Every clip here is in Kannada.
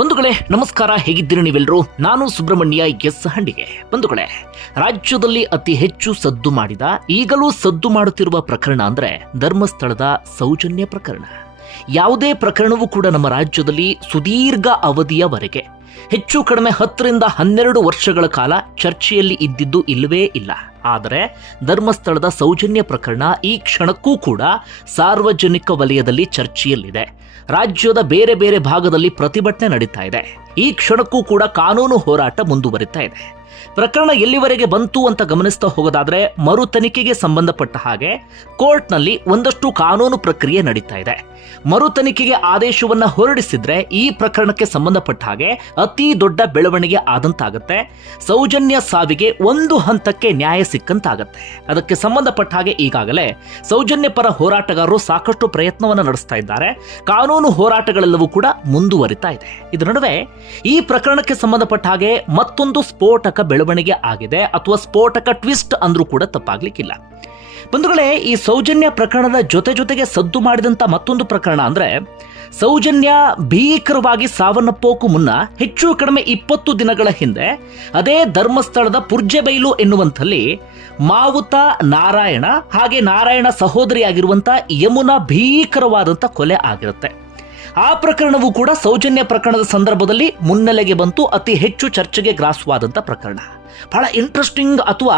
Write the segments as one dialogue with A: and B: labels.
A: ಬಂಧುಗಳೇ, ನಮಸ್ಕಾರ, ಹೇಗಿದ್ದೀರಿ ನೀವೆಲ್ಲರೂ ನಾನು ಸುಬ್ರಹ್ಮಣ್ಯ ಎಸ್ ಹಂಡಿಗೆ ಬಂಧುಗಳೇ, ರಾಜ್ಯದಲ್ಲಿ ಅತಿ ಹೆಚ್ಚು ಸದ್ದು ಮಾಡಿದ, ಈಗಲೂ ಸದ್ದು ಮಾಡುತ್ತಿರುವ ಪ್ರಕರಣ ಅಂದ್ರೆ ಧರ್ಮಸ್ಥಳದ ಸೌಜನ್ಯ ಪ್ರಕರಣ. ಯಾವುದೇ ಪ್ರಕರಣವೂ ಕೂಡ ನಮ್ಮ ರಾಜ್ಯದಲ್ಲಿ ಸುದೀರ್ಘ ಅವಧಿಯವರೆಗೆ. ಹೆಚ್ಚು ಕಡಿಮೆ ಹತ್ತರಿಂದ ಹನ್ನೆರಡು ವರ್ಷಗಳ ಕಾಲ ಚರ್ಚೆಯಲ್ಲಿ ಇದ್ದಿದ್ದು ಇಲ್ಲವೇ ಇಲ್ಲ. ಆದರೆ ಧರ್ಮಸ್ಥಳದ ಸೌಜನ್ಯ ಪ್ರಕರಣ ಈ ಕ್ಷಣಕ್ಕೂ ಕೂಡ ಸಾರ್ವಜನಿಕ ವಲಯದಲ್ಲಿ ಚರ್ಚೆಯಲ್ಲಿದೆ. ರಾಜ್ಯದ ಬೇರೆ ಬೇರೆ ಭಾಗದಲ್ಲಿ ಪ್ರತಿಭಟನೆ ನಡೀತಾ ಇದೆ. ಈ ಕ್ಷಣಕ್ಕೂ ಕೂಡ ಕಾನೂನು ಹೋರಾಟ ಮುಂದುವರಿತಾ ಇದೆ. ಪ್ರಕರಣ ಎಲ್ಲಿವರೆಗೆ ಬಂತು ಅಂತ ಗಮನಿಸ್ತಾ ಹೋಗೋದಾದ್ರೆ ಮರು ತನಿಖೆಗೆ ಸಂಬಂಧಪಟ್ಟ ಹಾಗೆ ಕೋರ್ಟ್ನಲ್ಲಿ ಒಂದಷ್ಟು ಕಾನೂನು ಪ್ರಕ್ರಿಯೆ ನಡೀತಾ ಇದೆ. ಮರು ತನಿಖೆಗೆ ಆದೇಶವನ್ನ ಹೊರಡಿಸಿದ್ರೆ ಈ ಪ್ರಕರಣಕ್ಕೆ ಸಂಬಂಧಪಟ್ಟ ಹಾಗೆ ಅತಿ ದೊಡ್ಡ ಬೆಳವಣಿಗೆ ಆದಂತಾಗತ್ತೆ. ಸೌಜನ್ಯ ಸಾವಿಗೆ ಒಂದು ಹಂತಕ್ಕೆ ನ್ಯಾಯ ಸಿಕ್ಕಂತಾಗತ್ತೆ. ಅದಕ್ಕೆ ಸಂಬಂಧಪಟ್ಟ ಹಾಗೆ ಈಗಾಗಲೇ ಸೌಜನ್ಯ ಪರ ಹೋರಾಟಗಾರರು ಸಾಕಷ್ಟು ಪ್ರಯತ್ನವನ್ನು ನಡೆಸ್ತಾ ಇದ್ದಾರೆ. ಕಾನೂನು ಹೋರಾಟಗಳೆಲ್ಲವೂ ಕೂಡ ಮುಂದುವರಿತಾ ಇದೆ. ಇದರ ನಡುವೆ ಈ ಪ್ರಕರಣಕ್ಕೆ ಸಂಬಂಧಪಟ್ಟ ಹಾಗೆ ಮತ್ತೊಂದು ಸ್ಫೋಟಕ ಬೆಳವಣಿಗೆ ಆಗಿದೆ ಅಥವಾ ಸ್ಫೋಟಕ ಟ್ವಿಸ್ಟ್ ಅಂದ್ರೂ ಕೂಡ ತಪ್ಪಾಗ್ಲಿಕ್ಕಿಲ್ಲ. ಬಂಧುಗಳೇ, ಈ ಸೌಜನ್ಯ ಪ್ರಕರಣದ ಜೊತೆ ಜೊತೆಗೆ ಸದ್ದು ಮಾಡಿದಂತ ಮತ್ತೊಂದು ಪ್ರಕರಣ ಅಂದ್ರೆ, ಸೌಜನ್ಯ ಭೀಕರವಾಗಿ ಸಾವನ್ನಪ್ಪೋಕು ಮುನ್ನ ಹೆಚ್ಚು ಕಡಿಮೆ ಇಪ್ಪತ್ತು ದಿನಗಳ ಹಿಂದೆ ಅದೇ ಧರ್ಮಸ್ಥಳದ ಪುರ್ಜೆಬೈಲು ಎನ್ನುವಂಥಲ್ಲಿ ಮಾವುತ ನಾರಾಯಣ ಹಾಗೆ ನಾರಾಯಣ ಸಹೋದರಿಯಾಗಿರುವಂಥ ಯಮುನಾ ಭೀಕರವಾದಂಥ ಕೊಲೆ ಆಗಿರುತ್ತೆ. ಆ ಪ್ರಕರಣವೂ ಕೂಡ ಸೌಜನ್ಯ ಪ್ರಕರಣದ ಸಂದರ್ಭದಲ್ಲಿ ಮುನ್ನೆಲೆಗೆ ಬಂತು, ಅತಿ ಹೆಚ್ಚು ಚರ್ಚೆಗೆ ಗ್ರಾಸವಾದಂಥ ಪ್ರಕರಣ. ಬಹಳ ಇಂಟ್ರೆಸ್ಟಿಂಗ್ ಅಥವಾ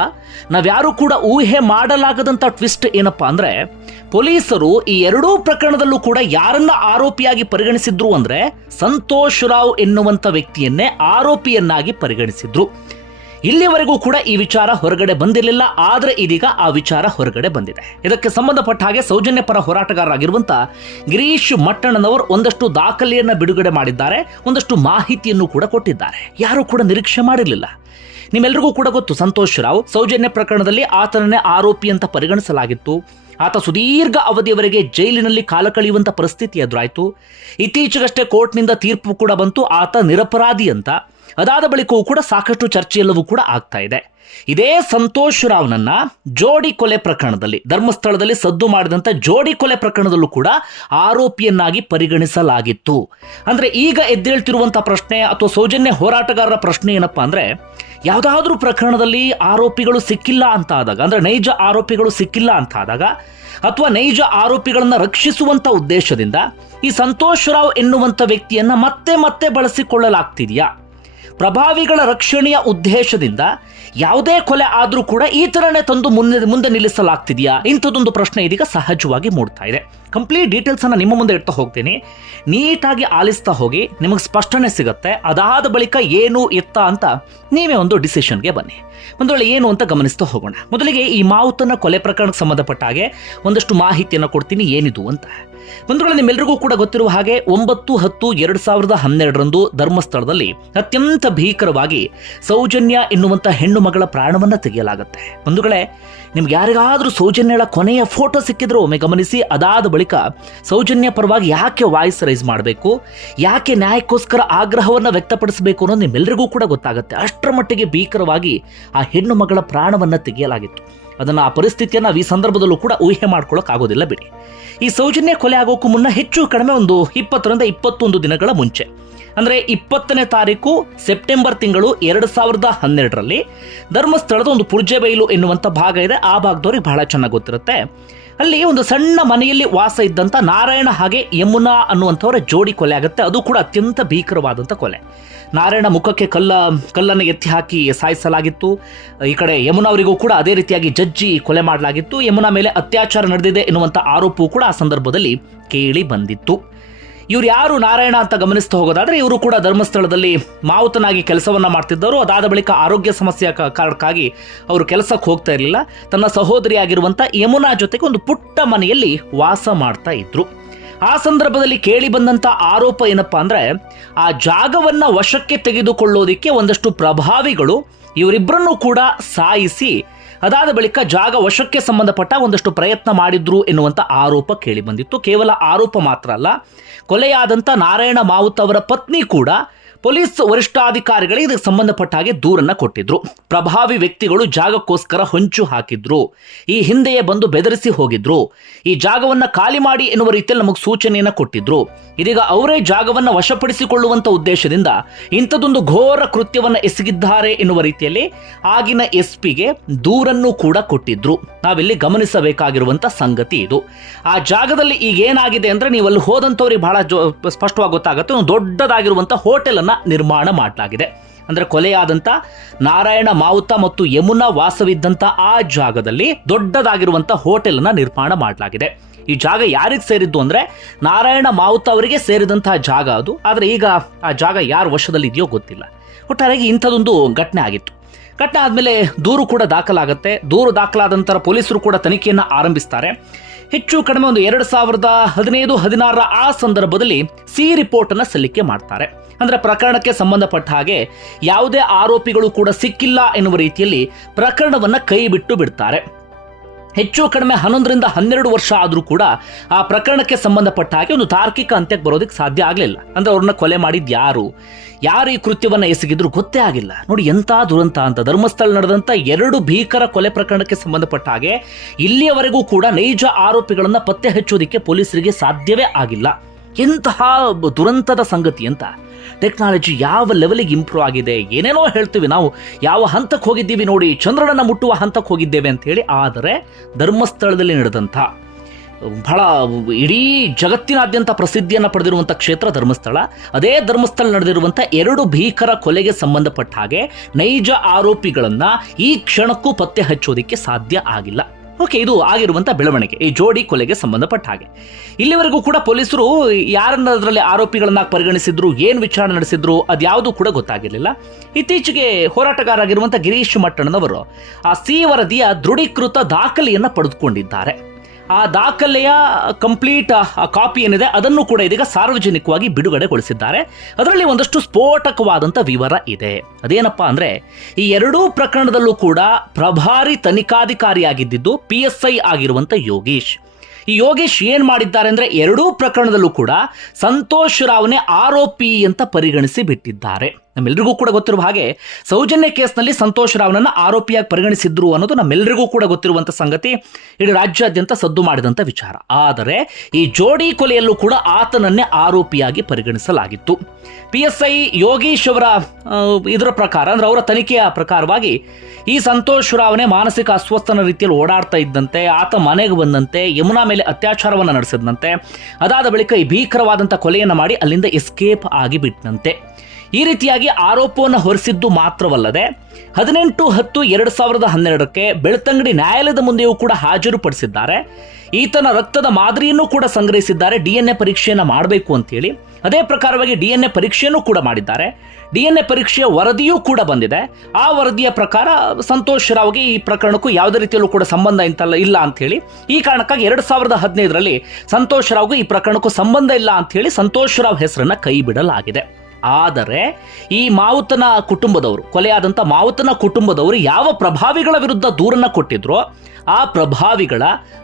A: ನಾವ್ಯಾರೂ ಕೂಡ ಊಹೆ ಮಾಡಲಾಗದಂಥ ಟ್ವಿಸ್ಟ್ ಏನಪ್ಪಾ ಅಂದರೆ, ಪೊಲೀಸರು ಈ ಎರಡೂ ಪ್ರಕರಣದಲ್ಲೂ ಕೂಡ ಯಾರನ್ನ ಆರೋಪಿಯಾಗಿ ಪರಿಗಣಿಸಿದ್ರು ಅಂದರೆ ಸಂತೋಷ್ ರಾವ್ ಎನ್ನುವಂಥ ವ್ಯಕ್ತಿಯನ್ನೇ ಆರೋಪಿಯನ್ನಾಗಿ ಪರಿಗಣಿಸಿದ್ರು. ಇಲ್ಲಿವರೆಗೂ ಕೂಡ ಈ ವಿಚಾರ ಹೊರಗಡೆ ಬಂದಿರಲಿಲ್ಲ, ಆದರೆ ಇದೀಗ ಆ ವಿಚಾರ ಹೊರಗಡೆ ಬಂದಿದೆ. ಇದಕ್ಕೆ ಸಂಬಂಧಪಟ್ಟ ಹಾಗೆ ಸೌಜನ್ಯ ಪರ ಹೋರಾಟಗಾರರಾಗಿರುವಂತ ಗಿರೀಶ್ ಮಟ್ಟಣ್ಣನವರು ಒಂದಷ್ಟು ದಾಖಲೆಯನ್ನು ಬಿಡುಗಡೆ ಮಾಡಿದ್ದಾರೆ, ಒಂದಷ್ಟು ಮಾಹಿತಿಯನ್ನು ಕೂಡ ಕೊಟ್ಟಿದ್ದಾರೆ. ಯಾರು ಕೂಡ ನಿರೀಕ್ಷೆ ಮಾಡಿರಲಿಲ್ಲ. ನಿಮ್ಮೆಲ್ಲರಿಗೂ ಕೂಡ ಗೊತ್ತು, ಸಂತೋಷ್ ರಾವ್ ಸೌಜನ್ಯ ಪ್ರಕರಣದಲ್ಲಿ ಆತನನ್ನೇ ಆರೋಪಿ ಅಂತ ಪರಿಗಣಿಸಲಾಗಿತ್ತು. ಆತ ಸುದೀರ್ಘ ಅವಧಿಯವರೆಗೆ ಜೈಲಿನಲ್ಲಿ ಕಾಲ ಕಳೆಯುವಂತ ಪರಿಸ್ಥಿತಿ ಎದುರಾಯಿತು. ಇತ್ತೀಚೆಗಷ್ಟೇ ಕೋರ್ಟ್ನಿಂದ ತೀರ್ಪು ಕೂಡ ಬಂತು, ಆತ ನಿರಪರಾಧಿ ಅಂತ. ಅದಾದ ಬಳಿಕವೂ ಕೂಡ ಸಾಕಷ್ಟು ಚರ್ಚೆಯೆಲ್ಲವೂ ಕೂಡ ಆಗ್ತಾ ಇದೆ. ಇದೇ ಸಂತೋಷ್ ರಾವ್ನನ್ನ ಜೋಡಿ ಕೊಲೆ ಪ್ರಕರಣದಲ್ಲಿ, ಧರ್ಮಸ್ಥಳದಲ್ಲಿ ಸದ್ದು ಮಾಡಿದಂತ ಜೋಡಿ ಕೊಲೆ ಪ್ರಕರಣದಲ್ಲೂ ಕೂಡ ಆರೋಪಿಯನ್ನಾಗಿ ಪರಿಗಣಿಸಲಾಗಿತ್ತು. ಅಂದ್ರೆ ಈಗ ಎದ್ದೇಳ್ತಿರುವಂತಹ ಪ್ರಶ್ನೆ ಅಥವಾ ಸೌಜನ್ಯ ಹೋರಾಟಗಾರರ ಪ್ರಶ್ನೆ ಏನಪ್ಪಾ ಅಂದ್ರೆ, ಯಾವುದಾದ್ರೂ ಪ್ರಕರಣದಲ್ಲಿ ಆರೋಪಿಗಳು ಸಿಕ್ಕಿಲ್ಲ ಅಂತ ಆದಾಗ ಅಂದ್ರೆ ನೈಜ ಆರೋಪಿಗಳು ಸಿಕ್ಕಿಲ್ಲ ಅಂತ ಆದಾಗ ಅಥವಾ ನೈಜ ಆರೋಪಿಗಳನ್ನು ರಕ್ಷಿಸುವಂತ ಉದ್ದೇಶದಿಂದ ಈ ಸಂತೋಷ್ ರಾವ್ ಎನ್ನುವಂತ ವ್ಯಕ್ತಿಯನ್ನ ಮತ್ತೆ ಮತ್ತೆ ಬಳಸಿಕೊಳ್ಳಲಾಗ್ತಿದೆಯಾ? ಪ್ರಭಾವಿಗಳ ರಕ್ಷಣೆಯ ಉದ್ದೇಶದಿಂದ ಯಾವುದೇ ಕೊಲೆ ಆದರೂ ಕೂಡ ಈ ಥರನೇ ತಂದು ಮುಂದೆ ಮುಂದೆ ನಿಲ್ಲಿಸಲಾಗ್ತಿದೆಯಾ? ಇಂಥದ್ದೊಂದು ಪ್ರಶ್ನೆ ಇದೀಗ ಸಹಜವಾಗಿ ಮೂಡ್ತಾ ಇದೆ. ಕಂಪ್ಲೀಟ್ ಡೀಟೇಲ್ಸ್ ಅನ್ನ ನಿಮ್ಮ ಮುಂದೆ ಇಡ್ತಾ ಹೋಗ್ತೀನಿ. ನೀಟಾಗಿ ಆಲಿಸ್ತಾ ಹೋಗಿ, ನಿಮಗೆ ಸ್ಪಷ್ಟನೆ ಸಿಗುತ್ತೆ. ಅದಾದ ಬಳಿಕ ಏನು ಎತ್ತ ಅಂತ ನೀವೇ ಒಂದು ಡಿಸಿಷನ್ಗೆ ಬನ್ನಿ. ಒಂದು ವೇಳೆ ಏನು ಅಂತ ಗಮನಿಸ್ತಾ ಹೋಗೋಣ. ಮೊದಲಿಗೆ ಈ ಮಾವುತನ ಕೊಲೆ ಪ್ರಕರಣಕ್ಕೆ ಸಂಬಂಧಪಟ್ಟ ಹಾಗೆ ಒಂದಷ್ಟು ಮಾಹಿತಿಯನ್ನು ಕೊಡ್ತೀನಿ, ಏನಿದು ಅಂತ. ಬಂಧುಗಳು ನಿಮ್ಮೆಲ್ಲರಿಗೂ ಕೂಡ ಗೊತ್ತಿರುವ ಹಾಗೆ ಒಂಬತ್ತು ಹತ್ತು ಎರಡು ಸಾವಿರದ ಹನ್ನೆರಡರಂದು ಧರ್ಮಸ್ಥಳದಲ್ಲಿ ಅತ್ಯಂತ ಭೀಕರವಾಗಿ ಸೌಜನ್ಯ ಎನ್ನುವಂಥ ಹೆಣ್ಣು ಮಗಳ ಪ್ರಾಣವನ್ನು ತೆಗೆಯಲಾಗುತ್ತೆ. ಬಂಧುಗಳೇ, ನಿಮ್ಗೆ ಯಾರಿಗಾದರೂ ಸೌಜನ್ಯಳ ಕೊನೆಯ ಫೋಟೋ ಸಿಕ್ಕಿದ್ರು ಒಮ್ಮೆ ಗಮನಿಸಿ, ಅದಾದ ಬಳಿಕ ಸೌಜನ್ಯ ಪರವಾಗಿ ಯಾಕೆ ವಾಯ್ಸ್ ರೈಸ್ ಮಾಡಬೇಕು, ಯಾಕೆ ನ್ಯಾಯಕ್ಕೋಸ್ಕರ ಆಗ್ರಹವನ್ನು ವ್ಯಕ್ತಪಡಿಸಬೇಕು ಅನ್ನೋದು ನಿಮ್ಮೆಲ್ಲರಿಗೂ ಕೂಡ ಗೊತ್ತಾಗುತ್ತೆ. ಅಷ್ಟರ ಮಟ್ಟಿಗೆ ಭೀಕರವಾಗಿ ಆ ಹೆಣ್ಣು ಮಗಳ ಪ್ರಾಣವನ್ನು ತೆಗೆಯಲಾಗಿತ್ತು. ಅದನ್ನು ಆ ಪರಿಸ್ಥಿತಿಯನ್ನು ಈ ಸಂದರ್ಭದಲ್ಲೂ ಕೂಡ ಊಹೆ ಮಾಡ್ಕೊಳ್ಳೋಕೆ ಆಗೋದಿಲ್ಲ ಬಿಡಿ. ಈ ಸೌಜನ್ಯ ಕೊಲೆ ಆಗೋಕ್ಕೂ ಮುನ್ನ ಹೆಚ್ಚು ಕಡಿಮೆ ಒಂದು ಇಪ್ಪತ್ತರಿಂದ ಇಪ್ಪತ್ತೊಂದು ದಿನಗಳ ಮುಂಚೆ. ಅಂದ್ರೆ ಇಪ್ಪತ್ತನೇ ತಾರೀಕು ಸೆಪ್ಟೆಂಬರ್ ತಿಂಗಳು ಎರಡು ಸಾವಿರದ ಹನ್ನೆರಡರಲ್ಲಿ. ಧರ್ಮಸ್ಥಳದ ಒಂದು ಪುರ್ಜೆಬೈಲು ಎನ್ನುವಂಥ ಭಾಗ ಇದೆ. ಆ ಭಾಗದವ್ರಿಗೆ ಬಹಳ ಚೆನ್ನಾಗಿ ಗೊತ್ತಿರುತ್ತೆ. ಅಲ್ಲಿ ಒಂದು ಸಣ್ಣ ಮನೆಯಲ್ಲಿ ವಾಸ ಇದ್ದಂಥ ನಾರಾಯಣ ಹಾಗೆ ಯಮುನಾ ಅನ್ನುವಂಥವರ ಜೋಡಿ ಕೊಲೆ ಆಗುತ್ತೆ. ಅದು ಕೂಡ ಅತ್ಯಂತ ಭೀಕರವಾದಂಥ ಕೊಲೆ. ನಾರಾಯಣ ಮುಖಕ್ಕೆ ಕಲ್ಲ, ಕಲ್ಲನ್ನು ಎತ್ತಿ ಹಾಕಿ ಸಾಯಿಸಲಾಗಿತ್ತು. ಈ ಕಡೆ ಯಮುನಾ ಅವರಿಗೂ ಕೂಡ ಅದೇ ರೀತಿಯಾಗಿ ಜಜ್ಜಿ ಕೊಲೆ ಮಾಡಲಾಗಿತ್ತು. ಯಮುನಾ ಮೇಲೆ ಅತ್ಯಾಚಾರ ನಡೆದಿದೆ ಎನ್ನುವಂಥ ಆರೋಪವೂ ಕೂಡ ಆ ಸಂದರ್ಭದಲ್ಲಿ ಕೇಳಿ ಬಂದಿತ್ತು. ಇವ್ರು ಯಾರು ನಾರಾಯಣ ಅಂತ ಗಮನಿಸ್ತಾ ಹೋಗೋದಾದ್ರೆ ಇವರು ಕೂಡ ಧರ್ಮಸ್ಥಳದಲ್ಲಿ ಮಾವುತನಾಗಿ ಕೆಲಸವನ್ನ ಮಾಡ್ತಿದ್ದರು ಅದಾದ ಬಳಿಕ ಆರೋಗ್ಯ ಸಮಸ್ಯೆ ಕಾರಣಕ್ಕಾಗಿ ಅವರು ಕೆಲಸಕ್ಕೆ ಹೋಗ್ತಾ ಇರಲಿಲ್ಲ. ತನ್ನ ಸಹೋದರಿಯಾಗಿರುವಂತ ಯಮುನಾ ಜೊತೆಗೆ ಒಂದು ಪುಟ್ಟ ಮನೆಯಲ್ಲಿ ವಾಸ ಮಾಡ್ತಾ ಇದ್ರು. ಆ ಸಂದರ್ಭದಲ್ಲಿ ಕೇಳಿ ಬಂದಂತ ಆರೋಪ ಏನಪ್ಪಾ ಅಂದ್ರೆ, ಆ ಜಾಗವನ್ನ ವಶಕ್ಕೆ ತೆಗೆದುಕೊಳ್ಳೋದಿಕ್ಕೆ ಒಂದಷ್ಟು ಪ್ರಭಾವಿಗಳು ಇವರಿಬ್ಬರನ್ನು ಕೂಡ ಸಾಯಿಸಿ ಅದಾದ ಬಳಿಕ ಜಾಗ ವಶಕ್ಕೆ ಸಂಬಂಧಪಟ್ಟ ಒಂದಷ್ಟು ಪ್ರಯತ್ನ ಮಾಡಿದ್ರು ಎನ್ನುವಂತ ಆರೋಪ ಕೇಳಿ ಬಂದಿತ್ತು. ಕೇವಲ ಆರೋಪ ಮಾತ್ರ ಅಲ್ಲ ಕೊಲೆಯಾದಂಥ ನಾರಾಯಣ ಮಾವುತ್ ಅವರ ಪತ್ನಿ ಕೂಡ ಪೊಲೀಸ್ ವರಿಷ್ಠಾಧಿಕಾರಿಗಳಿಗೆ ಇದಕ್ಕೆ ಸಂಬಂಧಪಟ್ಟ ಹಾಗೆ ದೂರನ್ನ ಕೊಟ್ಟಿದ್ರು. ಪ್ರಭಾವಿ ವ್ಯಕ್ತಿಗಳು ಜಾಗಕ್ಕೋಸ್ಕರ ಹೊಂಚು ಹಾಕಿದ್ರು. ಈ ಹಿಂದೆಯೇ ಬಂದು ಬೆದರಿಸಿ ಹೋಗಿದ್ರು. ಈ ಜಾಗವನ್ನ ಖಾಲಿ ಮಾಡಿ ಎನ್ನುವ ರೀತಿಯಲ್ಲಿ ನಮಗೆ ಸೂಚನೆಯನ್ನ ಕೊಟ್ಟಿದ್ರು. ಇದೀಗ ಅವರೇ ಜಾಗವನ್ನ ವಶಪಡಿಸಿಕೊಳ್ಳುವಂತ ಉದ್ದೇಶದಿಂದ ಇಂಥದೊಂದು ಘೋರ ಕೃತ್ಯವನ್ನ ಎಸಗಿದ್ದಾರೆ ಎನ್ನುವ ರೀತಿಯಲ್ಲಿ ಆಗಿನ ಎಸ್ ಪಿಗೆ ದೂರನ್ನು ಕೂಡ ಕೊಟ್ಟಿದ್ರು. ನಾವಿಲ್ಲಿ ಗಮನಿಸಬೇಕಾಗಿರುವಂತ ಸಂಗತಿ ಇದು. ಆ ಜಾಗದಲ್ಲಿ ಈಗ ಏನಾಗಿದೆ ಅಂದ್ರೆ ನೀವು ಅಲ್ಲಿ ಹೋದಂಥವ್ರಿಗೆ ಬಹಳ ಸ್ಪಷ್ಟವಾಗಿ ಗೊತ್ತಾಗುತ್ತೆ. ಒಂದು ದೊಡ್ಡದಾಗಿರುವಂಥ ಹೋಟೆಲ್ ಅನ್ನ ನಿರ್ಮಾಣ ಮಾಡಲಾಗಿದೆ. ಅಂದರೆ ಕೊಲೆಯಾದಂಥ ನಾರಾಯಣ ಮಾವುತ ಮತ್ತು ಯಮುನಾ ವಾಸವಿದ್ದಂಥ ಆ ಜಾಗದಲ್ಲಿ ದೊಡ್ಡದಾಗಿರುವಂಥ ಹೋಟೆಲನ್ನು ನಿರ್ಮಾಣ ಮಾಡಲಾಗಿದೆ. ಈ ಜಾಗ ಯಾರಿಗೆ ಸೇರಿದ್ದು ಅಂದರೆ ನಾರಾಯಣ ಮಾವುತ ಅವರಿಗೆ ಸೇರಿದಂತಹ ಜಾಗ ಅದು. ಆದರೆ ಈಗ ಆ ಜಾಗ ಯಾರ ವಶದಲ್ಲಿ ಇದೆಯೋ ಗೊತ್ತಿಲ್ಲ. ಒಟ್ಟಾರೆಯಾಗಿ ಇಂಥದೊಂದು ಘಟನೆ ಆಗಿತ್ತು. ಘಟನೆ ಆದಮೇಲೆ ದೂರು ಕೂಡ ದಾಖಲಾಗುತ್ತೆ. ದೂರು ದಾಖಲಾದ ಪೊಲೀಸರು ಕೂಡ ತನಿಖೆಯನ್ನು ಆರಂಭಿಸ್ತಾರೆ. ಹೆಚ್ಚು ಕಡಿಮೆ ಒಂದು ಎರಡು ಸಾವಿರದ ಹದಿನೈದು, ಹದಿನಾರರ ಆ ಸಂದರ್ಭದಲ್ಲಿ ಸಿ ರಿಪೋರ್ಟನ್ನು ಸಲ್ಲಿಕೆ ಮಾಡ್ತಾರೆ. ಅಂದ್ರೆ ಪ್ರಕರಣಕ್ಕೆ ಸಂಬಂಧಪಟ್ಟ ಹಾಗೆ ಯಾವುದೇ ಆರೋಪಿಗಳು ಕೂಡ ಸಿಕ್ಕಿಲ್ಲ ಎನ್ನುವ ರೀತಿಯಲ್ಲಿ ಪ್ರಕರಣವನ್ನ ಕೈ ಬಿಟ್ಟು ಬಿಡ್ತಾರೆ. ಹೆಚ್ಚು ಕಡಿಮೆ ಹನ್ನೊಂದರಿಂದ ಹನ್ನೆರಡು ವರ್ಷ ಆದರೂ ಕೂಡ ಆ ಪ್ರಕರಣಕ್ಕೆ ಸಂಬಂಧಪಟ್ಟ ಹಾಗೆ ಒಂದು ತಾರ್ಕಿಕ ಅಂತ್ಯಕ್ಕೆ ಬರೋದಕ್ಕೆ ಸಾಧ್ಯ ಆಗಲಿಲ್ಲ. ಅಂದ್ರೆ ಅವ್ರನ್ನ ಕೊಲೆ ಮಾಡಿದ್ದು ಯಾರು? ಯಾರು ಈ ಕೃತ್ಯವನ್ನು ಎಸಗಿದ್ರು ಗೊತ್ತೇ ಆಗಿಲ್ಲ. ನೋಡಿ ಎಂಥ ದುರಂತ ಅಂತ. ಧರ್ಮಸ್ಥಳ ನಡೆದಂಥ ಎರಡು ಭೀಕರ ಕೊಲೆ ಪ್ರಕರಣಕ್ಕೆ ಸಂಬಂಧಪಟ್ಟ ಹಾಗೆ ಇಲ್ಲಿಯವರೆಗೂ ಕೂಡ ನೈಜ ಆರೋಪಿಗಳನ್ನು ಪತ್ತೆ ಹಚ್ಚೋದಕ್ಕೆ ಪೊಲೀಸರಿಗೆ ಸಾಧ್ಯವೇ ಆಗಿಲ್ಲ. ಎಂತಹ ದುರಂತದ ಸಂಗತಿ ಅಂತ. ಟೆಕ್ನಾಲಜಿ ಯಾವ ಲೆವೆಲಿಗೆ ಇಂಪ್ರೂವ್ ಆಗಿದೆ, ಏನೇನೋ ಹೇಳ್ತೀವಿ ನಾವು, ಯಾವ ಹಂತಕ್ಕೆ ಹೋಗಿದ್ದೀವಿ ನೋಡಿ, ಚಂದ್ರನನ್ನು ಮುಟ್ಟುವ ಹಂತಕ್ಕೆ ಹೋಗಿದ್ದೇವೆ ಅಂತೇಳಿ ಆದರೆ ಧರ್ಮಸ್ಥಳದಲ್ಲಿ ನಡೆದಂಥ, ಬಹಳ ಇಡೀ ಜಗತ್ತಿನಾದ್ಯಂತ ಪ್ರಸಿದ್ಧಿಯನ್ನು ಪಡೆದಿರುವಂಥ ಕ್ಷೇತ್ರ ಧರ್ಮಸ್ಥಳ, ಅದೇ ಧರ್ಮಸ್ಥಳ ನಡೆದಿರುವಂಥ ಎರಡು ಭೀಕರ ಕೊಲೆಗೆ ಸಂಬಂಧಪಟ್ಟ ಹಾಗೆ ನೈಜ ಆರೋಪಿಗಳನ್ನು ಈ ಕ್ಷಣಕ್ಕೂ ಪತ್ತೆ ಹಚ್ಚೋದಿಕ್ಕೆ ಸಾಧ್ಯ ಆಗಿಲ್ಲ. ಓಕೆ, ಇದು ಆಗಿರುವಂಥ ಬೆಳವಣಿಗೆ. ಈ ಜೋಡಿ ಕೊಲೆಗೆ ಸಂಬಂಧಪಟ್ಟ ಹಾಗೆ. ಇಲ್ಲಿವರೆಗೂ ಕೂಡ ಪೊಲೀಸರು ಯಾರನ್ನ ಅದರಲ್ಲಿ ಆರೋಪಿಗಳನ್ನ ಪರಿಗಣಿಸಿದ್ರು, ಏನು ವಿಚಾರಣೆ ನಡೆಸಿದ್ರು, ಅದ್ಯಾವುದು ಕೂಡ ಗೊತ್ತಾಗಿರಲಿಲ್ಲ. ಇತ್ತೀಚೆಗೆ ಹೋರಾಟಗಾರರಾಗಿರುವಂಥ ಗಿರೀಶ್ ಮಟ್ಟಣ್ಣನವರು ಆ ಸಿ ವರದಿಯ ದೃಢೀಕೃತ ದಾಖಲೆಯನ್ನು ಪಡೆದುಕೊಂಡಿದ್ದಾರೆ. ಆ ದಾಖಲೆಯ ಕಂಪ್ಲೀಟ್ ಕಾಪಿ ಏನಿದೆ, ಅದನ್ನು ಕೂಡ ಇದೀಗ ಸಾರ್ವಜನಿಕವಾಗಿ ಬಿಡುಗಡೆಗೊಳಿಸಿದ್ದಾರೆ. ಅದರಲ್ಲಿ ಒಂದಷ್ಟು ಸ್ಫೋಟಕವಾದಂಥ ವಿವರ ಇದೆ. ಅದೇನಪ್ಪ ಅಂದರೆ, ಈ ಎರಡೂ ಪ್ರಕರಣದಲ್ಲೂ ಕೂಡ ಪ್ರಭಾರಿ ತನಿಖಾಧಿಕಾರಿಯಾಗಿದ್ದಿದ್ದು ಪಿ ಎಸ್ ಐ ಆಗಿರುವಂಥ ಯೋಗೀಶ್. ಈ ಯೋಗೇಶ್ ಏನ್ ಮಾಡಿದ್ದಾರೆ ಅಂದ್ರೆ, ಎರಡೂ ಪ್ರಕರಣದಲ್ಲೂ ಕೂಡ ಸಂತೋಷ್ ರಾವ್ನೇ ಆರೋಪಿ ಅಂತ ಪರಿಗಣಿಸಿ ಬಿಟ್ಟಿದ್ದಾರೆ. ನಮ್ಮೆಲ್ಲರಿಗೂ ಕೂಡ ಗೊತ್ತಿರುವ ಹಾಗೆ ಸೌಜನ್ಯ ಕೇಸ್ನಲ್ಲಿ ಸಂತೋಷ್ ರಾವ್ನನ್ನು ಆರೋಪಿಯಾಗಿ ಪರಿಗಣಿಸಿದ್ರು ಅನ್ನೋದು ನಮ್ಮೆಲ್ಲರಿಗೂ ಕೂಡ ಗೊತ್ತಿರುವಂಥ ಸಂಗತಿ. ಇಡೀ ರಾಜ್ಯಾದ್ಯಂತ ಸದ್ದು ಮಾಡಿದಂಥ ವಿಚಾರ. ಆದರೆ ಈ ಜೋಡಿ ಕೊಲೆಯಲ್ಲೂ ಕೂಡ ಆತನನ್ನೇ ಆರೋಪಿಯಾಗಿ ಪರಿಗಣಿಸಲಾಗಿತ್ತು. ಪಿ ಎಸ್ ಐ ಯೋಗೀಶ್ ಅವರ ಇದರ ಪ್ರಕಾರ, ಅಂದ್ರೆ ಅವರ ತನಿಖೆಯ ಪ್ರಕಾರವಾಗಿ ಈ ಸಂತೋಷ್ ರಾವ್ನೇ ಮಾನಸಿಕ ಅಸ್ವಸ್ಥನ ರೀತಿಯಲ್ಲಿ ಓಡಾಡ್ತಾ ಇದ್ದಂತೆ, ಆತ ಮನೆಗೆ ಬಂದಂತೆ, ಯಮುನಾ ಮೇಲೆ ಅತ್ಯಾಚಾರವನ್ನು ನಡೆಸಿದಂತೆ, ಅದಾದ ಬಳಿಕ ಈ ಭೀಕರವಾದಂಥ ಕೊಲೆಯನ್ನು ಮಾಡಿ ಅಲ್ಲಿಂದ ಎಸ್ಕೇಪ್ ಆಗಿ ಬಿಟ್ಟನಂತೆ ಈ ರೀತಿಯಾಗಿ ಆರೋಪವನ್ನು ಹೊರಿಸಿದ್ದು ಮಾತ್ರವಲ್ಲದೆ ಹದಿನೆಂಟು ಹತ್ತು ಎರಡು ಸಾವಿರದ ಹನ್ನೆರಡಕ್ಕೆ ಬೆಳ್ತಂಗಡಿ ನ್ಯಾಯಾಲಯದ ಮುಂದೆಯೂ ಕೂಡ ಹಾಜರುಪಡಿಸಿದ್ದಾರೆ. ಈತನ ರಕ್ತದ ಮಾದರಿಯನ್ನು ಕೂಡ ಸಂಗ್ರಹಿಸಿದ್ದಾರೆ. ಡಿ ಎನ್ ಎ ಪರೀಕ್ಷೆಯನ್ನು ಮಾಡಬೇಕು ಅಂತೇಳಿ. ಅದೇ ಪ್ರಕಾರವಾಗಿ ಡಿ ಎನ್ ಎ ಪರೀಕ್ಷೆಯನ್ನು ಕೂಡ ಮಾಡಿದ್ದಾರೆ. ಡಿ ಎನ್ ಎ ಪರೀಕ್ಷೆಯ ವರದಿಯೂ ಕೂಡ ಬಂದಿದೆ. ಆ ವರದಿಯ ಪ್ರಕಾರ ಸಂತೋಷ್ ರಾವ್ಗೆ ಈ ಪ್ರಕರಣಕ್ಕೂ ಯಾವುದೇ ರೀತಿಯಲ್ಲೂ ಕೂಡ ಸಂಬಂಧ ಇಂತಲ್ಲ ಇಲ್ಲ ಅಂತ ಹೇಳಿ ಈ ಕಾರಣಕ್ಕಾಗಿ ಎರಡು ಸಾವಿರದ ಹದಿನೈದರಲ್ಲಿ ಸಂತೋಷ್ ರಾವ್ಗೆ ಈ ಪ್ರಕರಣಕ್ಕೂ ಸಂಬಂಧ ಇಲ್ಲ ಅಂತ ಹೇಳಿ ಸಂತೋಷ್ ರಾವ್ ಹೆಸರನ್ನ ಕೈ ಬಿಡಲಾಗಿದೆ. ಆದರೆ ಈ ಮಾವುತನ ಕುಟುಂಬದವರು ಕೊಲೆಯಾದಂಥ ಮಾವುತನ ಕುಟುಂಬದವರು ಯಾವ ಪ್ರಭಾವಿಗಳ ವಿರುದ್ಧ ದೂರನ್ನು ಕೊಟ್ಟಿದ್ರೋ ಆ ಪ್ರಭಾವಿಗಳ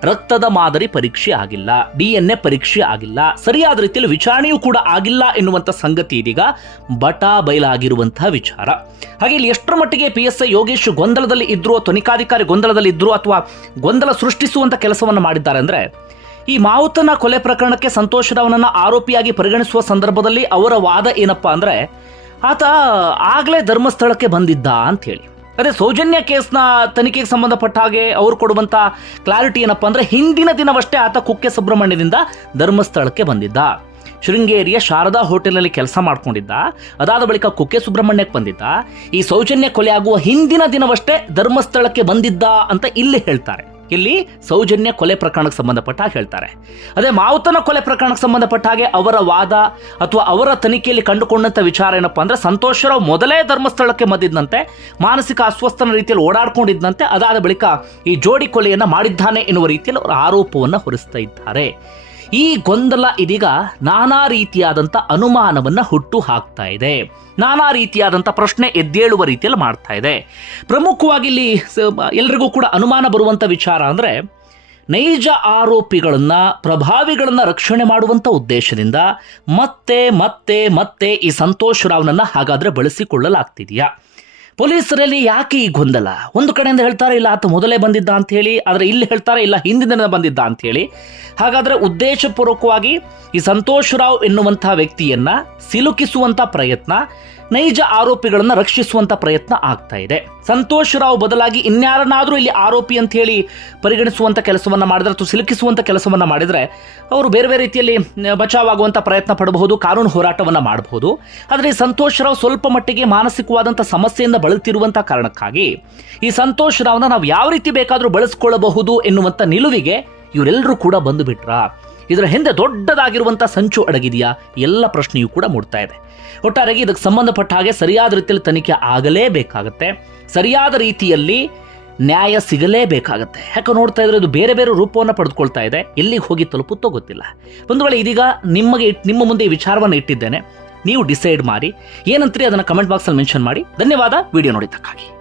A: ರಕ್ತದ ಮಾದರಿ ಪರೀಕ್ಷೆ ಆಗಿಲ್ಲ ಡಿ ಎನ್ ಎ ಪರೀಕ್ಷೆ ಆಗಿಲ್ಲ, ಸರಿಯಾದ ರೀತಿಯಲ್ಲಿ ವಿಚಾರಣೆಯೂ ಕೂಡ ಆಗಿಲ್ಲ ಎನ್ನುವಂಥ ಸಂಗತಿ ಇದೀಗ ಬಟಾ ಬಯಲಾಗಿರುವಂತಹ ವಿಚಾರ. ಹಾಗೆ ಇಲ್ಲಿ ಎಷ್ಟರ ಮಟ್ಟಿಗೆ ಪಿ ಎಸ್ ಐ ಯೋಗೇಶ್ ಗೊಂದಲದಲ್ಲಿ ಇದ್ರು ತನಿಖಾಧಿಕಾರಿ ಗೊಂದಲದಲ್ಲಿ ಇದ್ರು, ಅಥವಾ ಗೊಂದಲ ಸೃಷ್ಟಿಸುವಂತ ಕೆಲಸವನ್ನು ಮಾಡಿದ್ದಾರೆ ಅಂದ್ರೆ ಈ ಮಾವುತನ ಕೊಲೆ ಪ್ರಕರಣಕ್ಕೆ ಸಂತೋಷ್ ರಾವ್ನನ್ನ ಆರೋಪಿಯಾಗಿ ಪರಿಗಣಿಸುವ ಸಂದರ್ಭದಲ್ಲಿ ಅವರ ವಾದ ಏನಪ್ಪಾ ಅಂದ್ರೆ, ಆತ ಆಗ್ಲೇ ಧರ್ಮಸ್ಥಳಕ್ಕೆ ಬಂದಿದ್ದ ಅಂತ ಹೇಳಿ. ಅದೇ ಸೌಜನ್ಯ ಕೇಸ್ನ ತನಿಖೆಗೆ ಸಂಬಂಧಪಟ್ಟ ಹಾಗೆ ಅವರು ಕೊಡುವಂತ ಕ್ಲಾರಿಟಿ ಏನಪ್ಪಾ ಅಂದ್ರೆ, ಹಿಂದಿನ ದಿನವಷ್ಟೇ ಆತ ಕುಕ್ಕೆ ಸುಬ್ರಹ್ಮಣ್ಯದಿಂದ ಧರ್ಮಸ್ಥಳಕ್ಕೆ ಬಂದಿದ್ದ. ಶೃಂಗೇರಿಯ ಶಾರದಾ ಹೋಟೆಲ್ನಲ್ಲಿ ಕೆಲಸ ಮಾಡ್ಕೊಂಡಿದ್ದ. ಅದಾದ ಬಳಿಕ ಕುಕ್ಕೆ ಸುಬ್ರಹ್ಮಣ್ಯಕ್ಕೆ ಬಂದಿದ್ದ. ಈ ಸೌಜನ್ಯ ಕೊಲೆ ಆಗುವ ಹಿಂದಿನ ದಿನವಷ್ಟೇ ಧರ್ಮಸ್ಥಳಕ್ಕೆ ಬಂದಿದ್ದ ಅಂತ ಇಲ್ಲಿ ಹೇಳ್ತಾರೆ. ಇಲ್ಲಿ ಸೌಜನ್ಯ ಕೊಲೆ ಪ್ರಕರಣಕ್ಕೆ ಸಂಬಂಧಪಟ್ಟ ಹೇಳ್ತಾರೆ. ಅದೇ ಮಾವುತನ ಕೊಲೆ ಪ್ರಕರಣಕ್ಕೆ ಸಂಬಂಧಪಟ್ಟ ಹಾಗೆ ಅವರ ವಾದ ಅಥವಾ ಅವರ ತನಿಖೆಯಲ್ಲಿ ಕಂಡುಕೊಂಡಂಥ ವಿಚಾರ ಏನಪ್ಪ ಅಂದ್ರೆ ಸಂತೋಷರಾವ್ ಮೊದಲೇ ಧರ್ಮಸ್ಥಳಕ್ಕೆ ಮದ್ದಿದ್ದಂತೆ ಮಾನಸಿಕ ಅಸ್ವಸ್ಥನ ರೀತಿಯಲ್ಲಿ ಓಡಾಡ್ಕೊಂಡಿದ್ದಂತೆ ಅದಾದ ಬಳಿಕ ಈ ಜೋಡಿ ಕೊಲೆಯನ್ನು ಮಾಡಿದ್ದಾನೆ ಎನ್ನುವ ರೀತಿಯಲ್ಲಿ ಅವರ ಆರೋಪವನ್ನು ಹೊರಿಸ್ತಾ ಇದ್ದಾರೆ. ಈ ಗೊಂದಲ ಇದೀಗ ನಾನಾ ರೀತಿಯಾದಂಥ ಅನುಮಾನವನ್ನು ಹುಟ್ಟು ಹಾಕ್ತಾ ಇದೆ. ನಾನಾ ರೀತಿಯಾದಂಥ ಪ್ರಶ್ನೆ ಎದ್ದೇಳುವ ರೀತಿಯಲ್ಲಿ ಮಾಡ್ತಾ ಇದೆ. ಪ್ರಮುಖವಾಗಿ ಇಲ್ಲಿ ಎಲ್ರಿಗೂ ಕೂಡ ಅನುಮಾನ ಬರುವಂಥ ವಿಚಾರ ಅಂದರೆ ನೈಜ ಆರೋಪಿಗಳನ್ನು, ಪ್ರಭಾವಿಗಳನ್ನು ರಕ್ಷಣೆ ಮಾಡುವಂಥ ಉದ್ದೇಶದಿಂದ ಮತ್ತೆ ಮತ್ತೆ ಮತ್ತೆ ಈ ಸಂತೋಷ್ ರಾವ್ನನ್ನು ಹಾಗಾದರೆ ಬಳಸಿಕೊಳ್ಳಲಾಗ್ತಿದೆಯಾ? ಪೊಲೀಸರಲ್ಲಿ ಯಾಕೆ ಈ ಗೊಂದಲ? ಒಂದು ಕಡೆಯಿಂದ ಹೇಳ್ತಾರೆ, ಇಲ್ಲ, ಆತ ಮೊದಲೇ ಬಂದಿದ್ದ ಅಂತ ಹೇಳಿ ಆದರೆ ಇಲ್ಲಿ ಹೇಳ್ತಾರೆ, ಇಲ್ಲ ಹಿಂದಿನ ದಿನ ಬಂದಿದ್ದ ಅಂತ ಹೇಳಿ ಹಾಗಾದ್ರೆ ಉದ್ದೇಶಪೂರ್ವಕವಾಗಿ ಈ ಸಂತೋಷ್ ರಾವ್ ಎನ್ನುವಂತಹ ವ್ಯಕ್ತಿಯನ್ನ ಸಿಲುಕಿಸುವಂತ ಪ್ರಯತ್ನ ನೈಜ ಆರೋಪಿಗಳನ್ನ ರಕ್ಷಿಸುವಂತ ಪ್ರಯತ್ನ ಆಗ್ತಾ ಇದೆ. ಸಂತೋಷ್ ರಾವ್ ಬದಲಾಗಿ ಇನ್ಯಾರನ್ನಾದ್ರೂ ಇಲ್ಲಿ ಆರೋಪಿ ಅಂತ ಹೇಳಿ ಪರಿಗಣಿಸುವಂತ ಕೆಲಸವನ್ನ ಮಾಡಿದ್ರೆ ಅಥವಾ ಸಿಲುಕಿಸುವಂತ ಕೆಲಸವನ್ನ ಮಾಡಿದ್ರೆ ಅವರು ಬೇರೆ ಬೇರೆ ರೀತಿಯಲ್ಲಿ ಬಚಾವಾಗುವಂತ ಪ್ರಯತ್ನ ಪಡಬಹುದು, ಕಾನೂನು ಹೋರಾಟವನ್ನ ಮಾಡಬಹುದು. ಆದರೆ ಸಂತೋಷ್ ರಾವ್ ಸ್ವಲ್ಪ ಮಟ್ಟಿಗೆ ಮಾನಸಿಕವಾದಂಥ ಸಮಸ್ಯೆಯಿಂದ ಬಳಲ್ತಿರುವಂಥ ಕಾರಣಕ್ಕಾಗಿ ಈ ಸಂತೋಷ್ ರಾವ್ನ ನಾವು ಯಾವ ರೀತಿ ಬೇಕಾದರೂ ಬಳಸ್ಕೊಳ್ಳಬಹುದು ಎನ್ನುವಂಥ ನಿಲುವಿಗೆ ಇವರೆಲ್ಲರೂ ಕೂಡ ಬಂದು ಬಿಟ್ರಾ? ಇದರ ಹಿಂದೆ ದೊಡ್ಡದಾಗಿರುವಂಥ ಸಂಚು ಅಡಗಿದೆಯಾ? ಎಲ್ಲ ಪ್ರಶ್ನೆಯೂ ಕೂಡ ಮೂಡ್ತಾ ಇದೆ. ಒಟ್ಟಾರೆಯಾಗಿ ಇದಕ್ಕೆ ಸಂಬಂಧಪಟ್ಟ ಹಾಗೆ ಸರಿಯಾದ ರೀತಿಯಲ್ಲಿ ತನಿಖೆ ಆಗಲೇಬೇಕಾಗತ್ತೆ. ಸರಿಯಾದ ರೀತಿಯಲ್ಲಿ ನ್ಯಾಯ ಸಿಗಲೇಬೇಕಾಗತ್ತೆ. ಯಾಕೆ ನೋಡ್ತಾ ಇದ್ರೆ ಇದು ಬೇರೆ ಬೇರೆ ರೂಪವನ್ನು ಪಡೆದುಕೊಳ್ತಾ ಇದೆ. ಎಲ್ಲಿಗೆ ಹೋಗಿ ತಲುಪುತ್ತೋ ಗೊತ್ತಿಲ್ಲ. ಒಂದು ವೇಳೆ ಇದೀಗ ನಿಮಗೆ ನಿಮ್ಮ ಮುಂದೆ ಈ ವಿಚಾರವನ್ನು ಇಟ್ಟಿದ್ದೇನೆ. ನೀವು ಡಿಸೈಡ್ ಮಾಡಿ. ಏನಂತೀರಿ ಅದನ್ನು ಕಮೆಂಟ್ ಬಾಕ್ಸಲ್ಲಿ ಮೆನ್ಷನ್ ಮಾಡಿ. ಧನ್ಯವಾದ. ವಿಡಿಯೋ ನೋಡಿದ್ದಕ್ಕಾಗಿ.